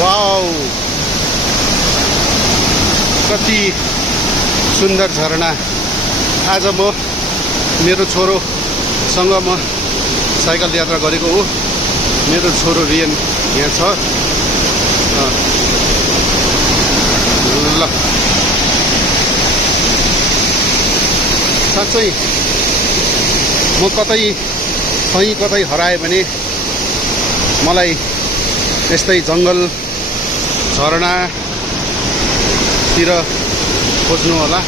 Wow, कति सुन्दर झरना। आज म मेरो छोरोसँग म साइकल यात्रा गरेको हो। मेरो छोरो रियन यहाँ छ। ल, साँच्चै म कतै हराएँ भने मलाई यस्तै जङ्गल झरनातिर खोज्नु होला।